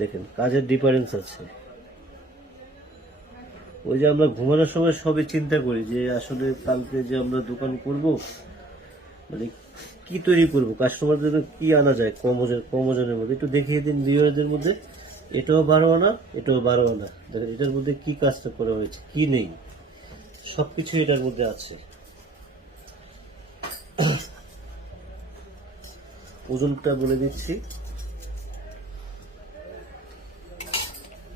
দেখেন কাজের ডিফারেন্স আছে। ওই যে আমরা ঘুমানোর সময় সবই চিন্তা করি যে আসলে কালকে যে আমরা দোকান করব, মানে কি তৈরি করব, কাস্টমারদের জন্য কি আনা যায় কম ওজনের মধ্যে একটু দেখিয়ে দিন ভিউয়ারদের মধ্যে। এটাও 12 আনা, এটাও 12 আনা। দেখেন এটার মধ্যে কি কাজটা করা হয়েছে, কি নেই, সবকিছু এটার মধ্যে আছে। ওজনটা বলে দিচ্ছি,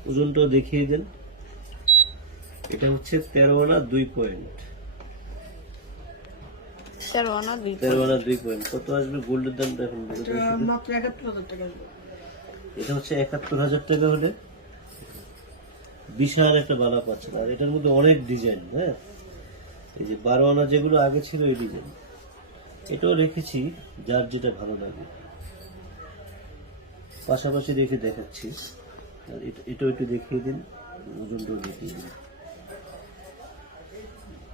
ওজনটাও দেখিয়ে দেন। এটা হচ্ছে 13 আনা 2 পয়েন্ট। 13 আনা 2 13 আনা 2 পয়েন্ট কত আসবে গোল্ডের দাম দেখুন। মাত্র 71,000 টাকা আসবে। এটা হচ্ছে 71,000 টাকা হলে বিশাল একটা বালা পাচ্ছেন। আর এটার মধ্যে অনেক ডিজাইন। হ্যাঁ, এই যে 12 আনা যেগুলো আগে ছিল এই ডিজাইন, এটাও রেখেছি যার যেটা ভালো লাগে। পাশাপাশি রেখে দেখাচ্ছি। আর এটাও একটু দেখিয়ে দিন, ওজনটাও দেখিয়ে দিন।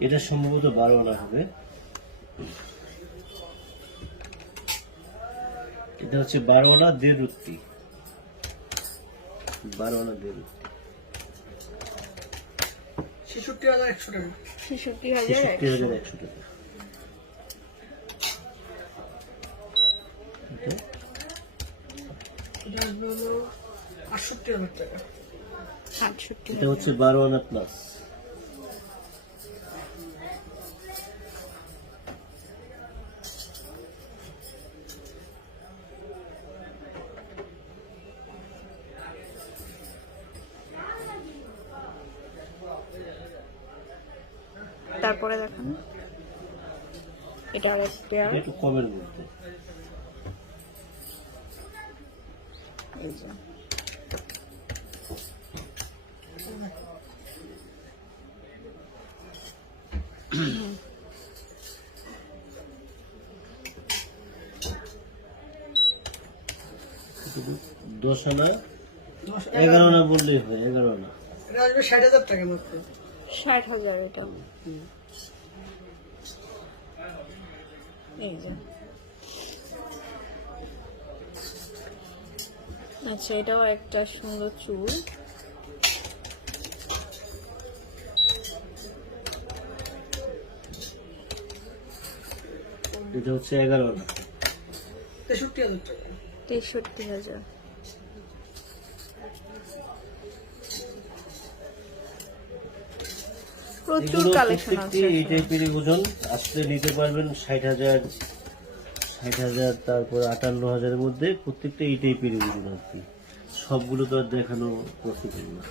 এটা সম্ভবত 12 আনা হবে। এটা হচ্ছে 12 আনা 1.5 রুটি। 12 আনা 1.5 রুটি 66,100 টাকা। 66,100 টাকা। এটা আসবে হলো 68,000 টাকা। এটা হচ্ছে 12 আনা প্লাস। তারপরে দেখেন এটা আরেক পেয়ার। একটু কমের মধ্যে। এই যে দশ আনা 11 আনা বললেই হয়। 11 আনা এটা আসবে 60,000 টাকা মাত্র। 60,000 এটা। এই যে আচ্ছা, এটাও একটা সুন্দর চুল। এটা হচ্ছে 11 আনা 63,000 টাকা। 63,000। প্রচুর কালেকশন আছে। এই টাইপের ওজন আসলে নিতে পারবেন 60,000 তারপর 58,000 এর মধ্যে। প্রত্যেকটা এই টাইপের ওজন আর কি, সবগুলো তো আর দেখানো পসিবল না।